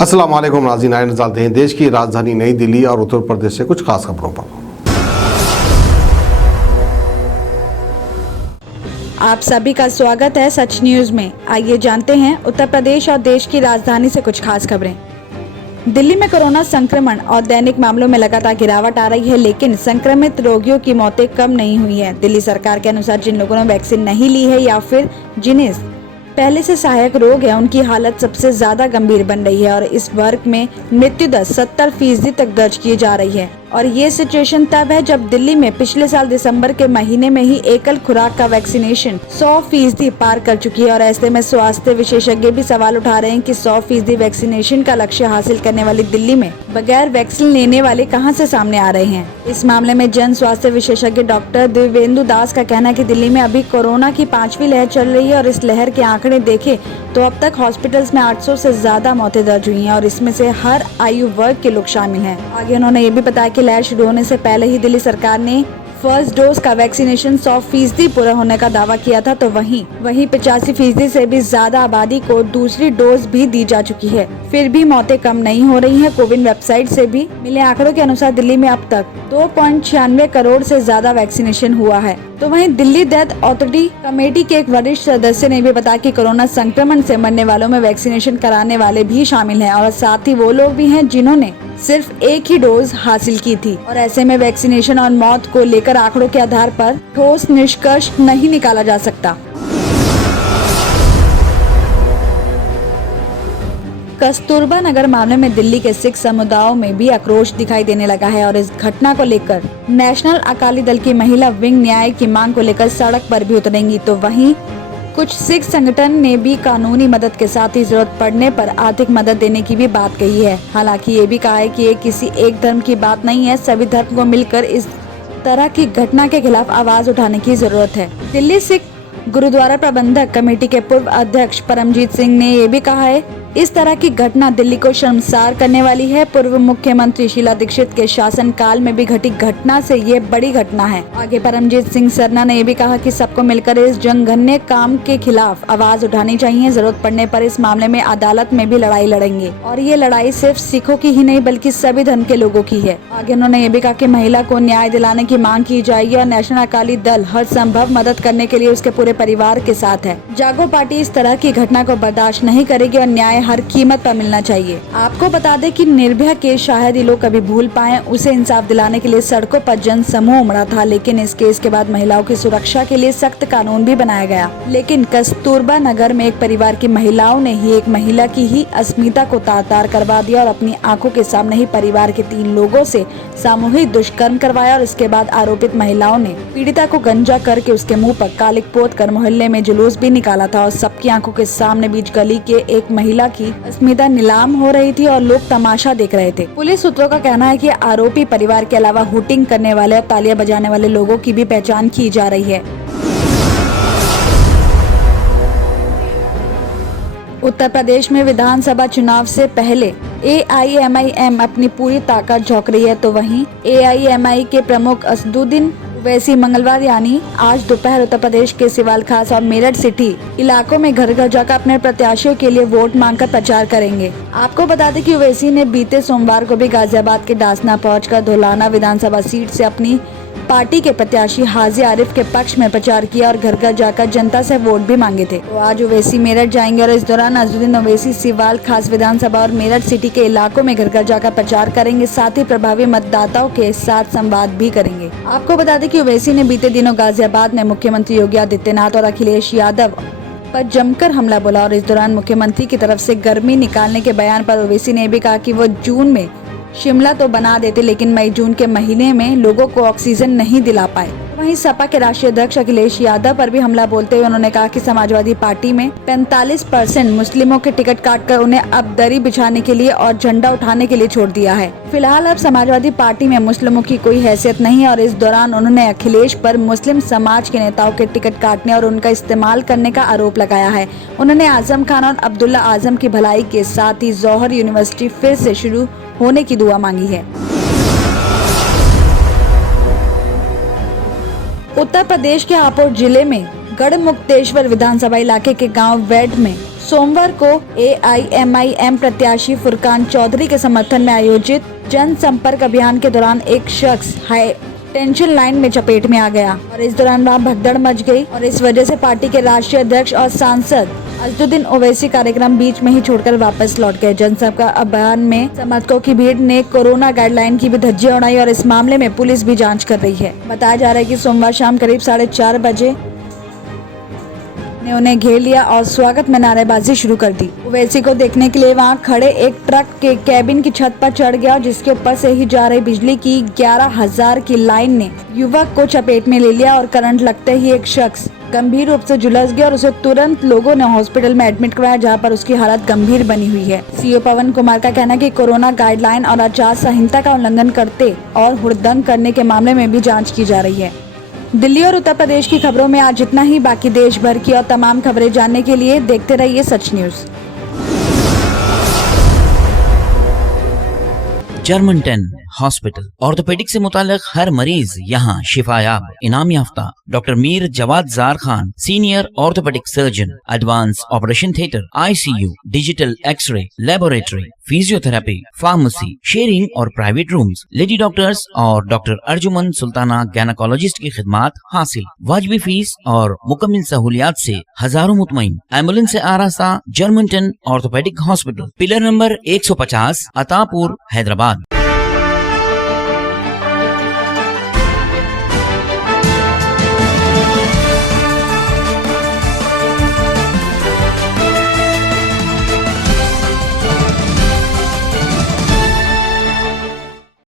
अस्सलाम वालेकुम नाज़रीन, नजर डालते हैं देश की राजधानी नई दिल्ली और उत्तर प्रदेश से कुछ खास खबरों पर। आप सभी का स्वागत है सच न्यूज में। आइए जानते हैं उत्तर प्रदेश और देश की राजधानी से कुछ खास खबरें। दिल्ली में कोरोना संक्रमण और दैनिक मामलों में लगातार गिरावट आ रही है, लेकिन संक्रमित रोगियों की मौतें कम नहीं हुई है। दिल्ली सरकार के अनुसार जिन लोगों ने वैक्सीन नहीं ली है या फिर जिन्हें पहले से सहायक रोग है, उनकी हालत सबसे ज्यादा गंभीर बन रही है और इस वर्ग में मृत्यु दर 70% तक दर्ज की जा रही है। और ये सिचुएशन तब है जब दिल्ली में पिछले साल दिसंबर के महीने में ही एकल खुराक का वैक्सीनेशन 100% पार कर चुकी है। और ऐसे में स्वास्थ्य विशेषज्ञ भी सवाल उठा रहे हैं कि 100% वैक्सीनेशन का लक्ष्य हासिल करने वाली दिल्ली में बगैर वैक्सीन लेने वाले कहां से सामने आ रहे हैं। इस मामले में जन स्वास्थ्य विशेषज्ञ डॉक्टर दिव्येंदु दास का कहना है कि दिल्ली में अभी कोरोना की 5वीं लहर चल रही है और इस लहर के आंकड़े देखें तो अब तक हॉस्पिटल्स में 800 से ज्यादा मौतें दर्ज हुई हैं और इसमें से हर आयु वर्ग के लोग शामिल हैं। आगे उन्होंने ये भी बताया कि लहर शुरू होने से पहले ही दिल्ली सरकार ने फर्स्ट डोज का वैक्सीनेशन 100% पूरा होने का दावा किया था, तो वहीं 85% से भी ज्यादा आबादी को दूसरी डोज भी दी जा चुकी है। फिर भी मौतें कम नहीं हो रही हैं। कोविन वेबसाइट से भी मिले आंकड़ों के अनुसार दिल्ली में अब तक 2.96 करोड़ से ज्यादा वैक्सीनेशन हुआ है। तो वहीं दिल्ली डेथ अथॉरिटी कमेटी के एक वरिष्ठ सदस्य ने भी बताया कि कोरोना संक्रमण से मरने वालों में वैक्सीनेशन कराने वाले भी शामिल हैं और साथ ही वो लोग भी हैं जिन्होंने सिर्फ एक ही डोज हासिल की थी। और ऐसे में वैक्सीनेशन और मौत को लेकर आंकड़ों के आधार पर ठोस निष्कर्ष नहीं निकाला जा सकता। कस्तूरबा नगर मामले में दिल्ली के सिख समुदायों में भी आक्रोश दिखाई देने लगा है और इस घटना को लेकर नेशनल अकाली दल की महिला विंग न्याय की मांग को लेकर सड़क पर भी उतरेंगी। तो वहीं कुछ सिख संगठन ने भी कानूनी मदद के साथ ही जरूरत पड़ने पर आर्थिक मदद देने की भी बात कही है। हालांकि ये भी कहा है कि ये किसी एक धर्म की बात नहीं है, सभी धर्म को मिलकर इस तरह की घटना के खिलाफ आवाज उठाने की जरूरत है। दिल्ली सिख गुरुद्वारा प्रबंधक कमेटी के पूर्व अध्यक्ष परमजीत सिंह ने ये भी कहा है, इस तरह की घटना दिल्ली को शर्मसार करने वाली है। पूर्व मुख्यमंत्री शीला दीक्षित के शासन काल में भी घटी घटना से ये बड़ी घटना है। आगे परमजीत सिंह सरना ने ये भी कहा कि सबको मिलकर इस जघन्य काम के खिलाफ आवाज उठानी चाहिए। जरूरत पड़ने पर इस मामले में अदालत में भी लड़ाई लड़ेंगे और ये लड़ाई सिर्फ सिखों की ही नहीं बल्कि सभी धर्म के लोगों की है। आगे उन्होंने ये भी कहा कि महिला को न्याय दिलाने की मांग की जाएगी और नेशनल अकाली दल हर संभव मदद करने के लिए उसके पूरे परिवार के साथ है। जागो पार्टी इस तरह की घटना को बर्दाश्त नहीं करेगी और न्याय हर कीमत पर मिलना चाहिए। आपको बता दें कि निर्भया केस शायद ये लोग कभी भूल पाए, उसे इंसाफ दिलाने के लिए सड़कों पर जन समूह उमड़ा था, लेकिन इस केस के बाद महिलाओं की सुरक्षा के लिए सख्त कानून भी बनाया गया। लेकिन कस्तूरबा नगर में एक परिवार की महिलाओं ने ही एक महिला की ही अस्मिता को तार-तार करवा दिया और अपनी आंखों के सामने ही परिवार के 3 लोगों से सामूहिक दुष्कर्म करवाया और इसके बाद आरोपित महिलाओं ने पीड़िता को गंजा करके उसके मुँह पर कालिक पोत कर मोहल्ले में जुलूस भी निकाला था और सबकी आंखों के सामने बीच गली के एक महिला की अस्मिता नीलाम हो रही थी और लोग तमाशा देख रहे थे। पुलिस सूत्रों का कहना है कि आरोपी परिवार के अलावा हुटिंग करने वाले और तालियां बजाने वाले लोगों की भी पहचान की जा रही है। उत्तर प्रदेश में विधानसभा चुनाव से पहले AIMIM अपनी पूरी ताकत झोंक रही है, तो वहीं AIMI के प्रमुख असदुद्दीन ओवैसी मंगलवार यानी आज दोपहर उत्तर प्रदेश के सिवाल खास और मेरठ सिटी इलाकों में घर घर जाकर अपने प्रत्याशियों के लिए वोट मांगकर प्रचार करेंगे। आपको बता दें कि ओवैसी ने बीते सोमवार को भी गाजियाबाद के डासना पहुंचकर धौलाना विधानसभा सीट से अपनी पार्टी के प्रत्याशी हाजी आरिफ के पक्ष में प्रचार किया और घर घर जाकर जनता से वोट भी मांगे थे। तो आज ओवैसी मेरठ जाएंगे और इस दौरान असदुद्दीन ओवैसी सिवाल खास विधानसभा और मेरठ सिटी के इलाकों में घर घर जाकर प्रचार करेंगे, साथ ही प्रभावी मतदाताओं के साथ संवाद भी करेंगे। आपको बता दें कि ओवैसी ने बीते दिनों गाजियाबाद में मुख्यमंत्री योगी आदित्यनाथ और अखिलेश यादव पर जमकर हमला बोला और इस दौरान मुख्यमंत्री की तरफ से गर्मी निकालने के बयान पर ओवैसी ने भी कहा कि वो जून में शिमला तो बना देते, लेकिन मई जून के महीने में लोगों को ऑक्सीजन नहीं दिला पाए। वहीं सपा के राष्ट्रीय अध्यक्ष अखिलेश यादव पर भी हमला बोलते हुए उन्होंने कहा कि समाजवादी पार्टी में 45% मुस्लिमों के टिकट काटकर उन्हें अब दरी बिछाने के लिए और झंडा उठाने के लिए छोड़ दिया है। फिलहाल अब समाजवादी पार्टी में मुस्लिमों की कोई हैसियत नहीं है और इस दौरान उन्होंने अखिलेश पर मुस्लिम समाज के नेताओं के टिकट काटने और उनका इस्तेमाल करने का आरोप लगाया है। उन्होंने आजम खान और अब्दुल्ला आजम की भलाई के साथ ही जौहर यूनिवर्सिटी फिर से शुरू होने की दुआ मांगी है। उत्तर प्रदेश के हापुड़ जिले में गढ़मुक्तेश्वर विधानसभा इलाके के गांव वेड में सोमवार को AIMIM प्रत्याशी फुरकान चौधरी के समर्थन में आयोजित जनसंपर्क अभियान के दौरान एक शख्स हाई टेंशन लाइन में चपेट में आ गया और इस दौरान वहां भगदड़ मच गई और इस वजह से पार्टी के राष्ट्रीय अध्यक्ष और सांसद अजदुद्दीन ओवैसी कार्यक्रम बीच में ही छोड़कर वापस लौट गए। जनसंपर्क अभियान में समर्थकों की भीड़ ने कोरोना गाइडलाइन की भी धज्जियां उड़ाई और इस मामले में पुलिस भी जांच कर रही है। बताया जा रहा है कि सोमवार शाम करीब 4:30 बजे ने उन्हें घेर लिया और स्वागत में नारेबाजी शुरू कर दी। ओवैसी को देखने के लिए वहां खड़े एक ट्रक के कैबिन की छत पर चढ़ गया, जिसके ऊपर से ही जा रही बिजली की 11,000 की लाइन ने युवक को चपेट में ले लिया और करंट लगते ही एक शख्स गंभीर रूप से झुलस गया और उसे तुरंत लोगों ने हॉस्पिटल में एडमिट करवाया, जहां पर उसकी हालत गंभीर बनी हुई है। सीओ पवन कुमार का कहना है कि कोरोना गाइडलाइन और आचार संहिता का उल्लंघन करते और हुड़दंग करने के मामले में भी जाँच की जा रही है। दिल्ली और उत्तर प्रदेश की खबरों में आज इतना ही। बाकी देश भर की और तमाम खबरें जानने के लिए देखते रहिए Sach news. German 10 hospital orthopaedic से मुताल्लिक हर मरीज यहाँ शिफायाब। इनाम याफ्ता doctor Mir Jawad Jar Khan, senior orthopaedic surgeon, advance operation theatre, ICU, digital x-ray, laboratory, physiotherapy, pharmacy, sharing और प्राइवेट रूम्स, लेडी डॉक्टर्स और डॉक्टर अर्जुमन सुल्ताना गैनाकोलॉजिस्ट की खिदमात हासिल। वाजबी फीस और मुकम्मल सहूलियात से हजारों मुतमईन। एम्बुलेंस से आरास्ता German 10 orthopaedic hospital, pillar number 150, Attapur, Hyderabad.